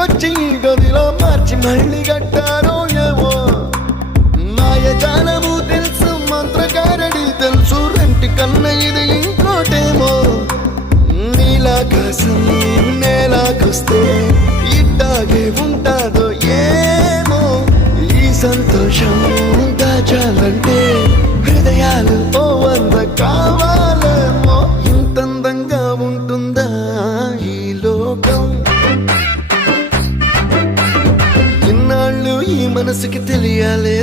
ఇంటికొచ్చి గదిలో మార్చి మళ్ళీ కట్టారో ఏమో మాయజాలము తెలుసు మంత్రకారడి తెలుసు రెంటి కన్న ఇది ఇంకోటేమో నీలాకాశం నేలాకొస్తే ఇట్టాగే ఉంటాదో ఏమో ఈ సంతోషం దాచాలంటే హృదయాలు ఓ వంద కావాలేమో ఇంతందంగా ఉంటుందా ఈ లోకం ఇన్నాళ్ళు ఈ మనసుకి తెలియాలే